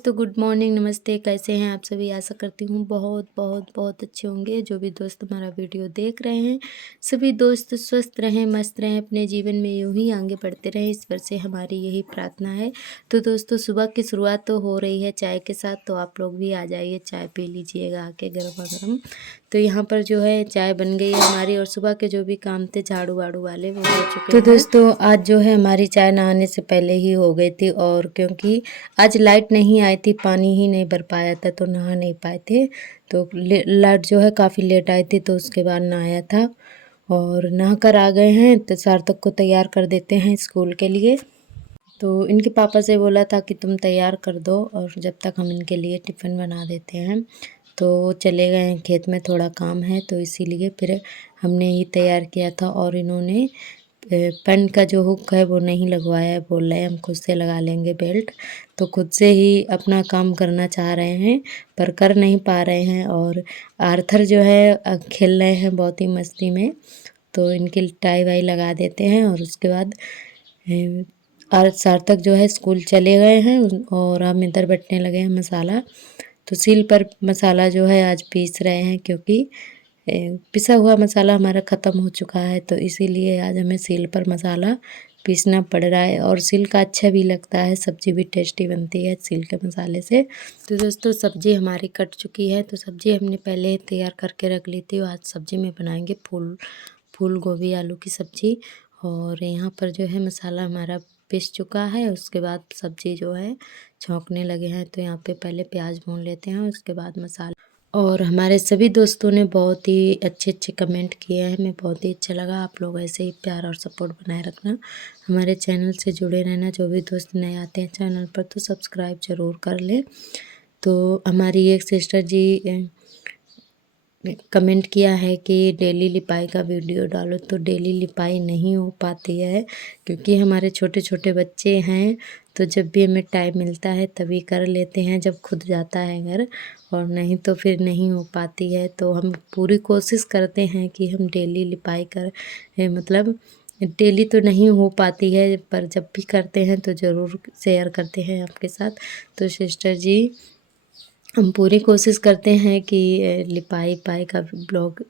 दोस्तों, good morning, नमस्ते। कैसे हैं आप सभी? आशा करती हूँ बहुत बहुत बहुत अच्छे होंगे। जो भी दोस्त हमारा वीडियो देख रहे हैं, सभी दोस्त स्वस्थ रहें, मस्त रहें, अपने जीवन में यूं ही आगे बढ़ते रहें, ईश्वर से हमारी यही प्रार्थना है। तो दोस्तों, सुबह की शुरुआत तो हो रही है चाय के साथ, तो आप लोग भी आ जाइए, चाय पी लीजिएगा आके गर्मा गर्म। तो यहाँ पर जो है चाय बन गई है हमारी, और सुबह के जो भी काम थे झाड़ू वाड़ू वाले वो हो चुके हैं। तो दोस्तों, आज जो है हमारी चाय नहाने से पहले ही हो गई थी, और क्योंकि आज लाइट नहीं आई थी, पानी ही नहीं भर पाया था, तो नहा नहीं पाए थे। तो लाइट जो है काफ़ी लेट आई थी, तो उसके बाद नहाया था और नहा कर आ गए हैं। तो सार्थक को तैयार कर देते हैं स्कूल के लिए। तो इनके पापा से बोला था कि तुम तैयार कर दो, और जब तक हम इनके लिए टिफ़िन बना देते हैं। तो चले गए हैं खेत में, थोड़ा काम है, तो इसीलिए फिर हमने ही तैयार किया था। और इन्होंने पेन का जो हुक है वो नहीं लगवाया है, बोल रहे हैं हम खुद से लगा लेंगे बेल्ट। तो खुद से ही अपना काम करना चाह रहे हैं, पर कर नहीं पा रहे हैं। और आर्थर जो है खेल रहे हैं बहुत ही मस्ती में, तो इनकी टाई वाई लगा देते हैं। और उसके बाद और सार्थक जो है स्कूल चले गए हैं, और हम इधर बटने लगे हैं मसाला। तो सील पर मसाला जो है आज पीस रहे हैं, क्योंकि पिसा हुआ मसाला हमारा ख़त्म हो चुका है, तो इसीलिए आज हमें सील पर मसाला पीसना पड़ रहा है। और सील का अच्छा भी लगता है, सब्ज़ी भी टेस्टी बनती है सील के मसाले से। तो दोस्तों, सब्ज़ी हमारी कट चुकी है, तो सब्ज़ी हमने पहले ही तैयार करके रख ली थी। आज सब्ज़ी में बनाएंगे फूल गोभी आलू की सब्ज़ी। और यहाँ पर जो है मसाला हमारा पिस चुका है, उसके बाद सब्ज़ी जो है छौंकने लगे हैं। तो यहाँ पे पहले प्याज भून लेते हैं, उसके बाद मसाला। और हमारे सभी दोस्तों ने बहुत ही अच्छे अच्छे कमेंट किए हैं, हमें बहुत ही अच्छा लगा। आप लोग ऐसे ही प्यार और सपोर्ट बनाए रखना, हमारे चैनल से जुड़े रहना। जो भी दोस्त नए आते हैं चैनल पर, तो सब्सक्राइब ज़रूर कर लें। तो हमारी एक सिस्टर जी कमेंट किया है कि डेली लिपाई का वीडियो डालो, तो डेली लिपाई नहीं हो पाती है, क्योंकि हमारे छोटे छोटे बच्चे हैं। तो जब भी हमें टाइम मिलता है तभी कर लेते हैं, जब खुद जाता है घर, और नहीं तो फिर नहीं हो पाती है। तो हम पूरी कोशिश करते हैं कि हम डेली लिपाई कर मतलब डेली तो नहीं हो पाती है, पर जब भी करते हैं तो ज़रूर शेयर करते हैं आपके साथ। तो सिस्टर जी, हम पूरी कोशिश करते हैं कि लिपाई पाई का ब्लॉग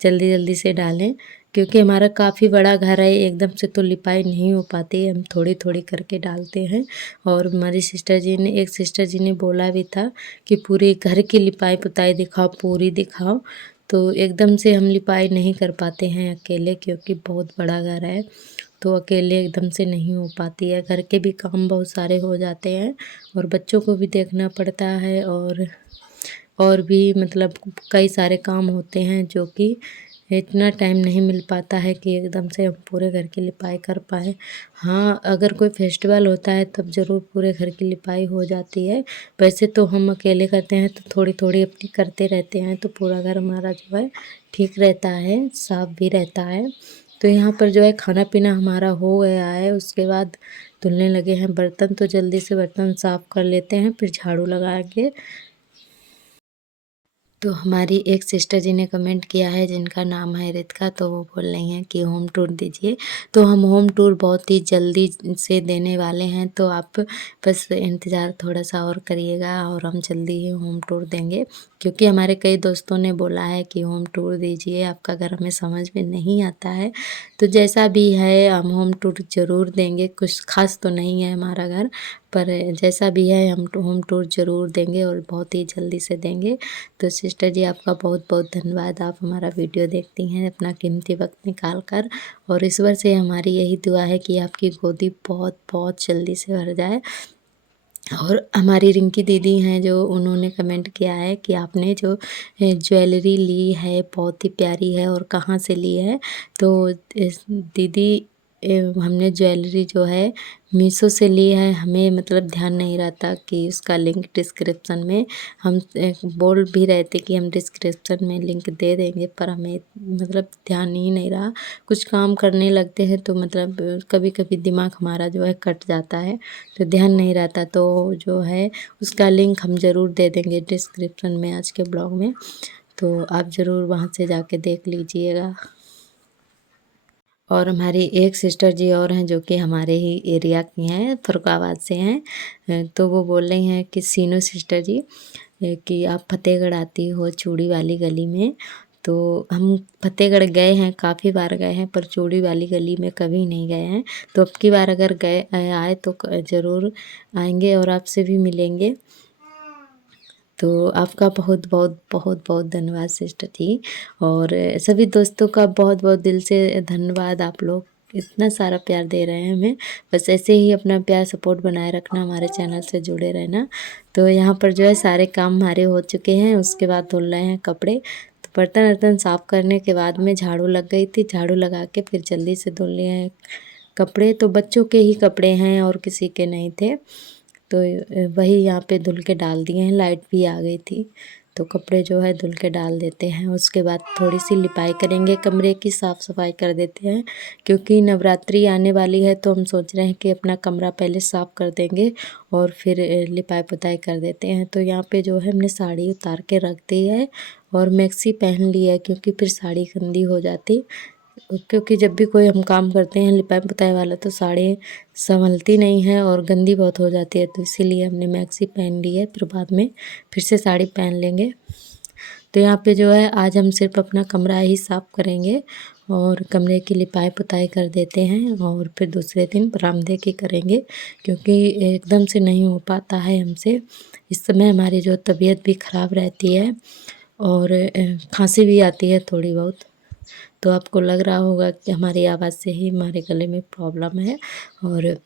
जल्दी जल्दी से डालें, क्योंकि हमारा काफ़ी बड़ा घर है, एकदम से तो लिपाई नहीं हो पाती है, हम थोड़ी थोड़ी करके डालते हैं। और हमारी एक सिस्टर जी ने बोला भी था कि पूरे घर की लिपाई पुताई दिखाओ, पूरी दिखाओ। तो एकदम से हम लिपाई नहीं कर पाते हैं अकेले, क्योंकि बहुत बड़ा घर है, तो अकेले एकदम से नहीं हो पाती है। घर के भी काम बहुत सारे हो जाते हैं, और बच्चों को भी देखना पड़ता है, और भी मतलब कई सारे काम होते हैं, जो कि इतना टाइम नहीं मिल पाता है कि एकदम से हम पूरे घर की लिपाई कर पाएँ। हाँ, अगर कोई फेस्टिवल होता है तब ज़रूर पूरे घर की लिपाई हो जाती है। वैसे तो हम अकेले करते हैं, तो थोड़ी थोड़ी अपनी करते रहते हैं, तो पूरा घर हमारा जो है ठीक रहता है, साफ़ भी रहता है। तो यहाँ पर जो है खाना पीना हमारा हो गया है, उसके बाद धुलने लगे हैं बर्तन। तो जल्दी से बर्तन साफ़ कर लेते हैं, फिर झाड़ू लगा के। तो हमारी एक सिस्टर जी ने कमेंट किया है, जिनका नाम है रितिका, तो वो बोल रही हैं कि होम टूर दीजिए। तो हम होम टूर बहुत ही जल्दी से देने वाले हैं, तो आप बस इंतज़ार थोड़ा सा और करिएगा, और हम जल्दी ही होम टूर देंगे। क्योंकि हमारे कई दोस्तों ने बोला है कि होम टूर दीजिए, आपका घर हमें समझ में नहीं आता है। तो जैसा भी है हम होम टूर ज़रूर देंगे। कुछ ख़ास तो नहीं है हमारा घर, पर जैसा भी है हम होम टूर ज़रूर देंगे, और बहुत ही जल्दी से देंगे। तो सिस्टर जी, आपका बहुत बहुत धन्यवाद, आप हमारा वीडियो देखती हैं अपना कीमती वक्त निकाल कर। और ईश्वर से हमारी यही दुआ है कि आपकी गोदी बहुत बहुत जल्दी से भर जाए। और हमारी रिंकी दीदी हैं, जो उन्होंने कमेंट किया है कि आपने जो ज्वेलरी ली है बहुत ही प्यारी है, और कहाँ से ली है। तो दीदी, हमने ज्वेलरी जो है मीशो से ली है। हमें मतलब ध्यान नहीं रहता कि उसका लिंक डिस्क्रिप्शन में, हम बोल भी रहे थे कि हम डिस्क्रिप्शन में लिंक दे देंगे, पर हमें मतलब ध्यान ही नहीं रहा। कुछ काम करने लगते हैं तो मतलब कभी कभी दिमाग हमारा जो है कट जाता है, तो ध्यान नहीं रहता। तो जो है उसका लिंक हम ज़रूर दे देंगे डिस्क्रिप्शन में आज के ब्लॉग में, तो आप ज़रूर वहाँ से जाके देख लीजिएगा। और हमारी एक सिस्टर जी और हैं जो कि हमारे ही एरिया की हैं, फर्रुखाबाद से हैं। तो वो बोल रही हैं कि सीनू सिस्टर जी कि आप फतेहगढ़ आती हो चूड़ी वाली गली में। तो हम फतेहगढ़ गए हैं, काफ़ी बार गए हैं, पर चूड़ी वाली गली में कभी नहीं गए हैं। तो अब की बार अगर गए आए तो ज़रूर आएंगे और आपसे भी मिलेंगे। तो आपका बहुत बहुत बहुत बहुत धन्यवाद सिस्टर जी। और सभी दोस्तों का बहुत बहुत दिल से धन्यवाद, आप लोग इतना सारा प्यार दे रहे हैं हमें। बस ऐसे ही अपना प्यार सपोर्ट बनाए रखना, हमारे चैनल से जुड़े रहना। तो यहाँ पर जो है सारे काम हमारे हो चुके हैं, उसके बाद धुल रहे हैं कपड़े। तो बर्तन वर्तन साफ़ करने के बाद में झाड़ू लग गई थी, झाड़ू लगा के फिर जल्दी से धुल लिए हैं कपड़े। तो बच्चों के ही कपड़े हैं और किसी के नहीं थे, तो वही यहाँ पे धुल के डाल दिए हैं। लाइट भी आ गई थी तो कपड़े जो है धुल के डाल देते हैं। उसके बाद थोड़ी सी लिपाई करेंगे, कमरे की साफ़ सफाई कर देते हैं, क्योंकि नवरात्रि आने वाली है। तो हम सोच रहे हैं कि अपना कमरा पहले साफ़ कर देंगे और फिर लिपाई पुताई कर देते हैं। तो यहाँ पे जो है हमने साड़ी उतार के रख दी है और मैक्सी पहन ली है, क्योंकि फिर साड़ी गंदी हो जाती। क्योंकि जब भी कोई हम काम करते हैं लिपाई पुताई वाला तो साड़ी संभलती नहीं है और गंदी बहुत हो जाती है। तो इसीलिए हमने मैक्सी पहन ली है, फिर बाद में फिर से साड़ी पहन लेंगे। तो यहाँ पे जो है आज हम सिर्फ अपना कमरा ही साफ़ करेंगे और कमरे की लिपाई पुताई कर देते हैं और फिर दूसरे दिन बरामदे की करेंगे, क्योंकि एकदम से नहीं हो पाता है हमसे। इस समय हमारी जो तबीयत भी ख़राब रहती है और खांसी भी आती है थोड़ी बहुत। तो आपको लग रहा होगा कि हमारी आवाज़ से ही हमारे गले में प्रॉब्लम है। और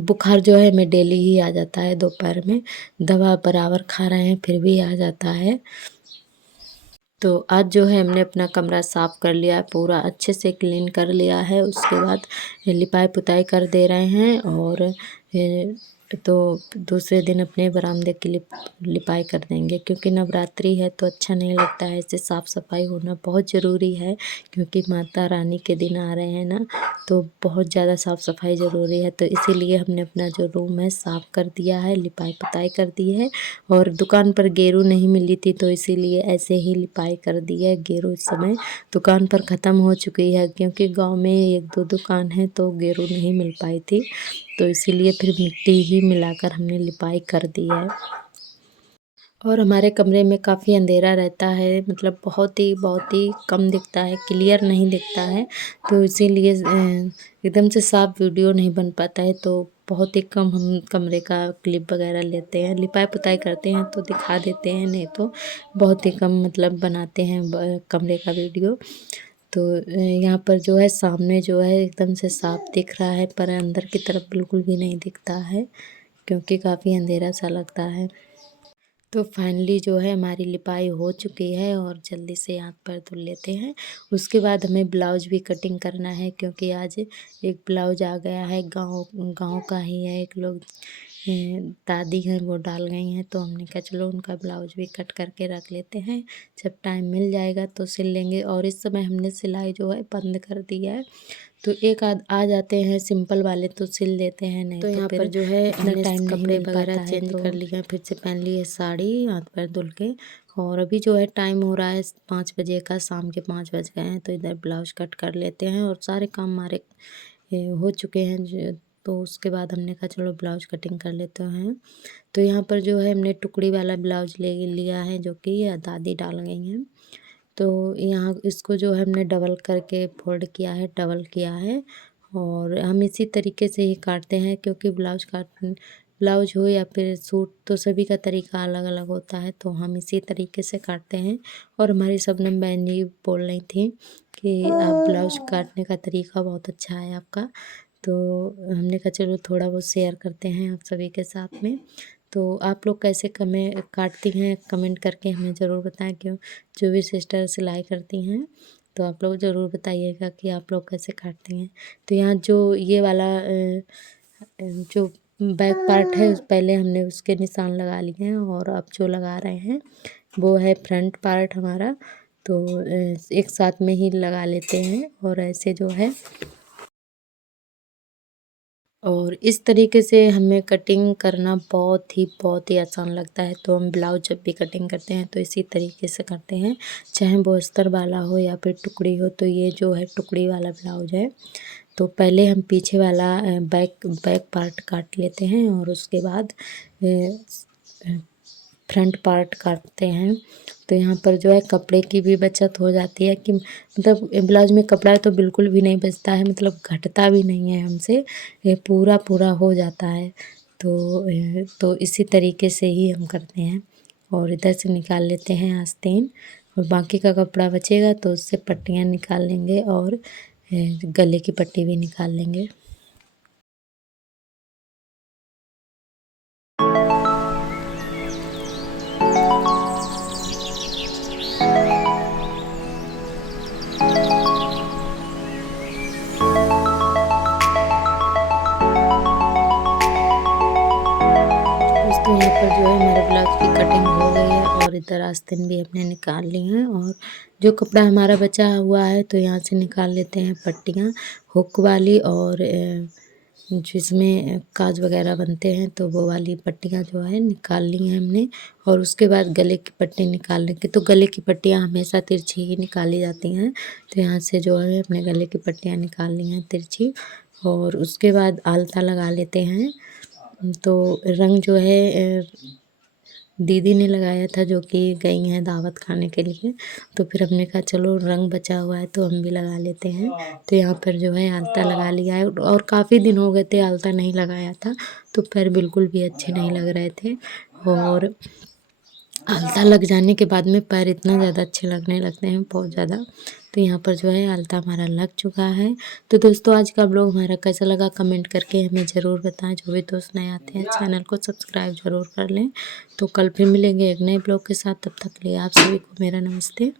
बुखार जो है हमें डेली ही आ जाता है, दोपहर में दवा बराबर खा रहे हैं फिर भी आ जाता है। तो आज जो है हमने अपना कमरा साफ़ कर लिया है, पूरा अच्छे से क्लीन कर लिया है। उसके बाद लिपाई पुताई कर दे रहे हैं और तो दूसरे दिन अपने बरामदे की लिपाई कर देंगे, क्योंकि नवरात्रि है तो अच्छा नहीं लगता है। ऐसे साफ़ सफाई होना बहुत ज़रूरी है, क्योंकि माता रानी के दिन आ रहे हैं ना, तो बहुत ज़्यादा साफ़ सफाई ज़रूरी है। तो इसीलिए हमने अपना जो रूम है साफ़ कर दिया है, लिपाई पुताई कर दी है। और दुकान पर गेरू नहीं मिली थी तो इसीलिए ऐसे ही लिपाई कर दी है। गेरू इस समय दुकान पर ख़त्म हो चुकी है, क्योंकि गांव में एक दो दुकान है तो गेरू नहीं मिल पाई थी। तो इसीलिए फिर मिट्टी ही मिलाकर हमने लिपाई कर दी है। और हमारे कमरे में काफ़ी अंधेरा रहता है, मतलब बहुत ही कम दिखता है, क्लियर नहीं दिखता है। तो इसीलिए एकदम से साफ वीडियो नहीं बन पाता है। तो बहुत ही कम हम कमरे का क्लिप वगैरह लेते हैं, लिपाई पुताई करते हैं तो दिखा देते हैं, नहीं तो बहुत ही कम मतलब बनाते हैं कमरे का वीडियो। तो यहाँ पर जो है सामने जो है एकदम से साफ दिख रहा है, पर अंदर की तरफ बिल्कुल भी नहीं दिखता है, क्योंकि काफ़ी अंधेरा सा लगता है। तो फाइनली जो है हमारी लिपाई हो चुकी है और जल्दी से हाथ पैर धुल लेते हैं। उसके बाद हमें ब्लाउज भी कटिंग करना है, क्योंकि आज एक ब्लाउज आ गया है, गांव गांव का ही है। एक लोग दादी हैं वो डाल गई हैं, तो हमने कहा चलो उनका ब्लाउज भी कट करके रख लेते हैं, जब टाइम मिल जाएगा तो सिल लेंगे। और इस समय हमने सिलाई जो है बंद कर दिया है। तो एक आध आ जाते हैं सिंपल वाले तो सिल देते हैं, नहीं तो यहाँ पर जो है इतना टाइम नहीं मिल पाता है। चेंज कर लिया, फिर से पहन ली है साड़ी हाथ पैर धुल के। और अभी जो है टाइम हो रहा है 5 बजे का, शाम के 5 बज गए हैं। तो इधर ब्लाउज कट कर लेते हैं और सारे काम हमारे हो चुके हैं। तो उसके बाद हमने कहा चलो ब्लाउज कटिंग कर लेते हैं। तो यहाँ पर जो है हमने टुकड़ी वाला ब्लाउज ले लिया है, जो कि दादी डाल गई हैं। तो यहाँ इसको जो है हमने डबल करके फोल्ड किया है, डबल किया है। और हम इसी तरीके से ही काटते हैं, क्योंकि ब्लाउज हो या फिर सूट तो सभी का तरीका अलग अलग होता है। तो हम इसी तरीके से काटते हैं। और हमारी शबनम बहन जी बोल रही थी कि आप ब्लाउज काटने का तरीका बहुत अच्छा है आपका। तो हमने कहा चलो थोड़ा बहुत शेयर करते हैं आप सभी के साथ में। तो आप लोग कैसे काटती हैं कमेंट करके हमें ज़रूर बताएं। क्यों जो भी सिस्टर सिलाई करती हैं तो आप लोग ज़रूर बताइएगा कि आप लोग कैसे काटती हैं। तो यहाँ जो ये वाला जो बैक पार्ट है पहले हमने उसके निशान लगा लिए हैं, और अब जो लगा रहे हैं वो है फ्रंट पार्ट हमारा। तो एक साथ में ही लगा लेते हैं। और ऐसे जो है और इस तरीके से हमें कटिंग करना बहुत ही आसान लगता है। तो हम ब्लाउज जब भी कटिंग करते हैं तो इसी तरीके से करते हैं, चाहे वो अस्तर वाला हो या फिर टुकड़ी हो। तो ये जो है टुकड़ी वाला ब्लाउज है। तो पहले हम पीछे वाला बैक पार्ट काट लेते हैं और उसके बाद फ्रंट पार्ट काटते हैं। तो यहाँ पर जो है कपड़े की भी बचत हो जाती है कि मतलब ब्लाउज में कपड़ा तो बिल्कुल भी नहीं बचता है, मतलब घटता भी नहीं है हमसे, ये पूरा पूरा हो जाता है। तो इसी तरीके से ही हम करते हैं। और इधर से निकाल लेते हैं आस्तीन, और बाकी का कपड़ा बचेगा तो उससे पट्टियाँ निकाल लेंगे और गले की पट्टी भी निकाल लेंगे। दोस्तों यहाँ पर जो है मेरे ब्लाउज की कटिंग हो गई है और इधर आस्तीन भी हमने निकाल ली हैं। और जो कपड़ा हमारा बचा हुआ है तो यहाँ से निकाल लेते हैं पट्टियाँ हुक वाली, और जिसमें काज वगैरह बनते हैं तो वो वाली पट्टियाँ जो है निकाल ली हैं हमने। और उसके बाद गले की पट्टी निकालने की, तो गले की पट्टियाँ हमेशा तिरछी ही निकाली जाती हैं। तो यहाँ से जो है अपने गले की पट्टियाँ निकाल ली हैं तिरछी, और उसके बाद आलता लगा लेते हैं। तो रंग जो है दीदी ने लगाया था, जो कि गई हैं दावत खाने के लिए। तो फिर हमने कहा चलो रंग बचा हुआ है तो हम भी लगा लेते हैं। तो यहाँ पर जो है आलता लगा लिया है, और काफ़ी दिन हो गए थे आलता नहीं लगाया था, तो पैर बिल्कुल भी अच्छे नहीं लग रहे थे। और आलता लग जाने के बाद में पैर इतना ज़्यादा अच्छे लगने लगते हैं, बहुत ज़्यादा। तो यहाँ पर जो है आलता हमारा लग चुका है। तो दोस्तों आज का ब्लॉग हमारा कैसा लगा कमेंट करके हमें ज़रूर बताएं। जो भी दोस्त नए आते हैं चैनल को सब्सक्राइब ज़रूर कर लें। तो कल फिर मिलेंगे एक नए ब्लॉग के साथ, तब तक के लिए आप सभी को मेरा नमस्ते।